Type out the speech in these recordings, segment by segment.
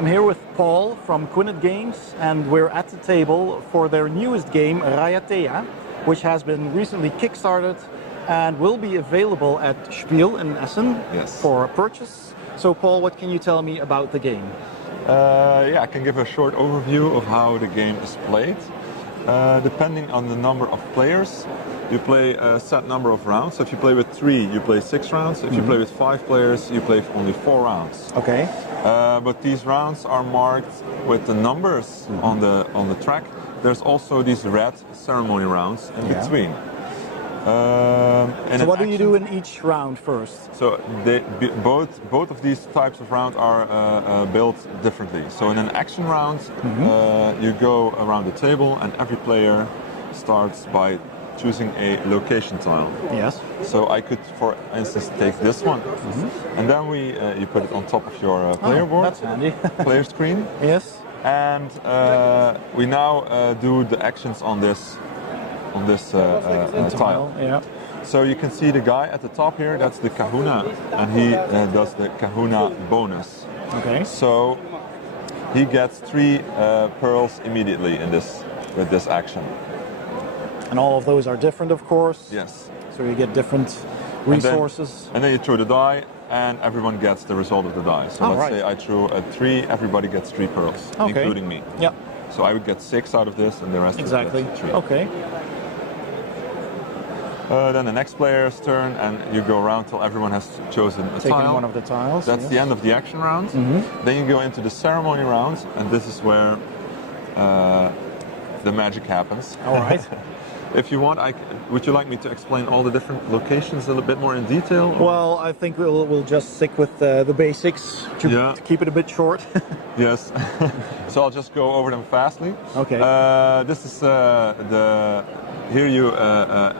I'm here with Paul from Quined Games, and we're at the table for their newest game, Raiatea, which has been recently kickstarted and will be available at Spiel in Essen for purchase. So Paul, what can you tell me about the game? I can give a short overview of how the game is played. Depending on the number of players, you play a set number of rounds. So if you play with 3, you play 6 rounds. If you play with 5 players, you play only 4 rounds. Okay. But these rounds are marked with the numbers on the track. There's also these red ceremony rounds in between. So what do you do in each round first? So both of these types of rounds are built differently. So in an action round, you go around the table and every player starts by choosing a location tile. Yes. So I could, for instance, take this one, and then you put it on top of your player board. That's handy. Player screen. Yes. And we now do the actions on this tile. Yeah. So you can see the guy at the top here. That's the Kahuna, and he does the Kahuna bonus. Okay. So he gets 3 pearls immediately with this action. And all of those are different, of course. Yes. So you get different resources. And then you throw the die, and everyone gets the result of the die. So let's say I threw a 3, everybody gets 3 pearls, including me. Yeah. So I would get 6 out of this, and the rest would get 3. Okay. Then the next player's turn, and you go around till everyone has chosen a tile. Taking one of the tiles. That's the end of the action round. Then you go into the ceremony round, and this is where the magic happens. All right. If you want, would you like me to explain all the different locations a little bit more in detail? Or? Well, I think we'll just stick with the basics to keep it a bit short. Yes. So I'll just go over them fastly. Okay. This is here you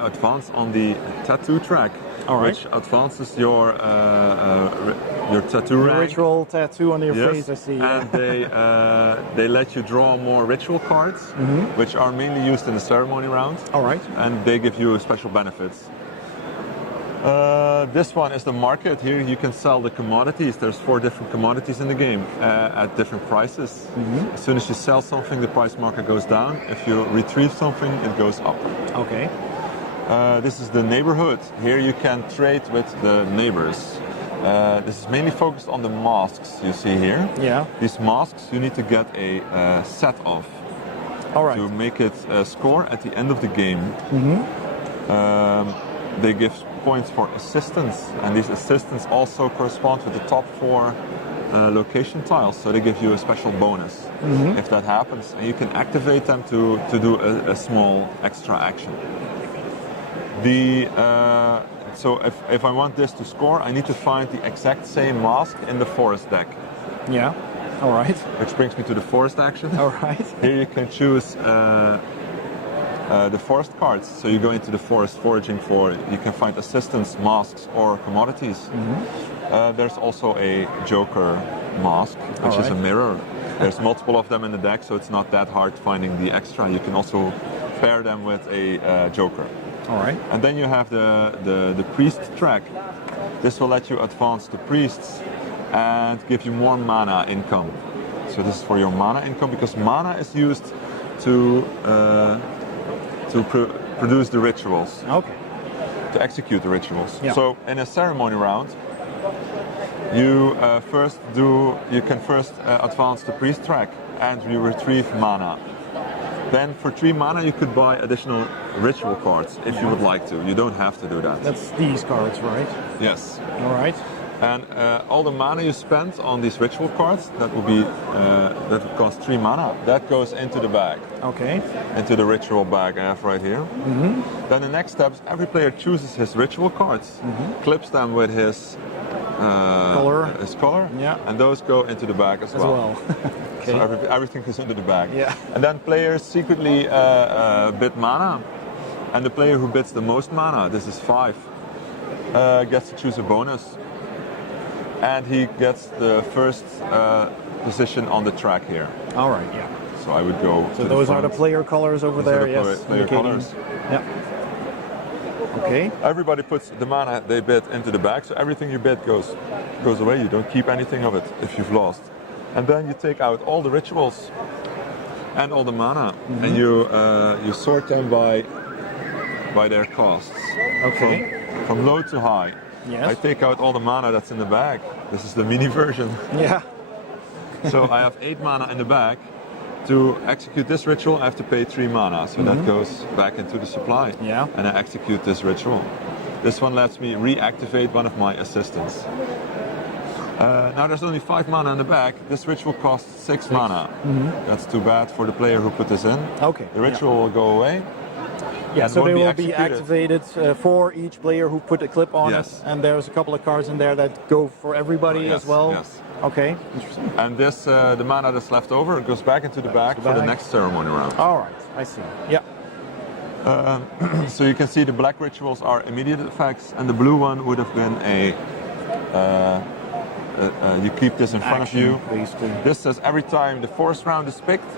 advance on the tattoo track, which advances your tattoo rank. Ritual tattoo on your face, I see. And they let you draw more ritual cards, which are mainly used in the ceremony round. All right. And they give you special benefits. This one is the market. Here you can sell the commodities. There's 4 different commodities in the game at different prices. As soon as you sell something, the price marker goes down. If you retrieve something, it goes up. Okay. This is the neighborhood. Here you can trade with the neighbors. This is mainly focused on the masks you see here. Yeah. These masks you need to get a set of. All right. To make it score at the end of the game. They give points for assistance, and these assistants also correspond with the top 4 location tiles, so they give you a special bonus if that happens, and you can activate them to do a small extra action. So if I want this to score, I need to find the exact same mask in the forest deck. Yeah. All right. Which brings me to the forest action. All right. Here you can choose the forest cards. So you go into the forest foraging you can find assistants, masks, or commodities. There's also a Joker mask, which is a mirror. There's multiple of them in the deck, so it's not that hard finding the extra. You can also pair them with a Joker. All right. And then you have the priest track. This will let you advance the priests and give you more mana income. So this is for your mana income, because mana is used to produce the rituals. Okay. To execute the rituals. Yeah. So in a ceremony round, you can first advance the priest track and you retrieve mana. Then for 3 mana you could buy additional ritual cards if you would like to. You don't have to do that. That's these cards, right? Yes. All right. And all the mana you spent on these ritual cards, that would cost 3 mana. That goes into the bag. Okay. Into the ritual bag I have right here. Then the next step is every player chooses his ritual cards, clips them with his color, and those go into the bag as well. Okay. So everything goes into the bag. Yeah. And then players secretly bid mana, and the player who bids the most mana, this is 5, gets to choose a bonus. And he gets the first position on the track here. All right, yeah. So I would go. So those are the player colors over there, yes. Player colors. Yeah. Okay. Everybody puts the mana they bid into the bag, so everything you bid goes away. You don't keep anything of it if you've lost. And then you take out all the rituals and all the mana, and you sort them by their costs. Okay. From low to high. Yes. I take out all the mana that's in the bag. This is the mini version. Yeah. So I have 8 mana in the bag. To execute this ritual, I have to pay 3 mana, so that goes back into the supply. Yeah. And I execute this ritual. This one lets me reactivate one of my assistants. Now there's only 5 mana in the bag. This ritual costs 6 mana. That's too bad for the player who put this in. Okay. The ritual will go away. Yeah, and so they won't will be activated for each player who put a clip on it. And there's a couple of cards in there that go for everybody as well. Yes. Okay, interesting. And this, the mana that's left over, goes back into the bag for the next ceremony round. All right, I see. Yeah. So you can see the black rituals are immediate effects, and the blue one would have been you keep this in front of you. Basically. This says every time the forest round is picked,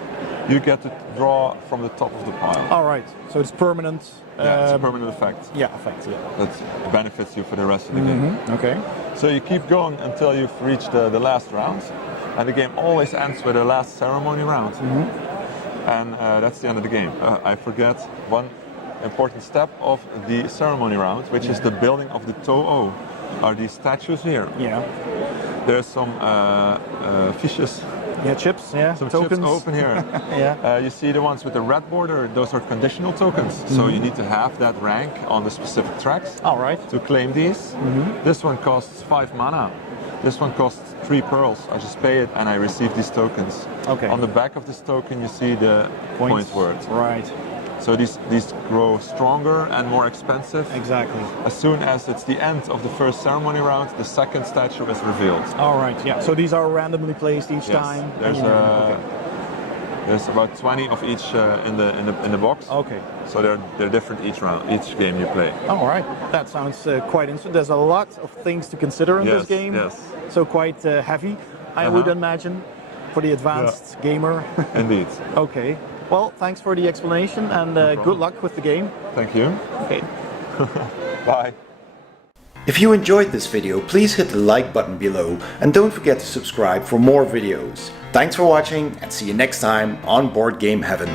you get to draw from the top of the pile. All right, so it's permanent. Yeah, it's a permanent effect. Yeah, effect. Yeah. That benefits you for the rest of the game. Okay. So you keep going until you've reached the last round, and the game always ends with the last ceremony round. And that's the end of the game. I forget one important step of the ceremony round, which is the building of the To'o. Are these statues here? Yeah. There's some fishes. Yeah, chips. Yeah. Some tokens. chips open here. Yeah. You see the ones with the red border. Those are conditional tokens. So you need to have that rank on the specific tracks. All right. To claim these. This one costs 5 mana. This one costs 3 pearls. I just pay it and I receive these tokens. Okay. On the back of this token, you see the point word. Right. So these grow stronger and more expensive. Exactly. As soon as it's the end of the first ceremony round, the second statue is revealed. All right. Yeah. So these are randomly placed each time. There's about 20 of each in the box. Okay. So they're different each game you play. All right. That sounds quite interesting. There's a lot of things to consider in this game. Yes. So quite heavy, I would imagine, for the advanced gamer. Indeed. Okay. Well, thanks for the explanation and good luck with the game. Thank you. Okay. Bye. If you enjoyed this video, please hit the like button below and don't forget to subscribe for more videos. Thanks for watching and see you next time on Board Game Heaven.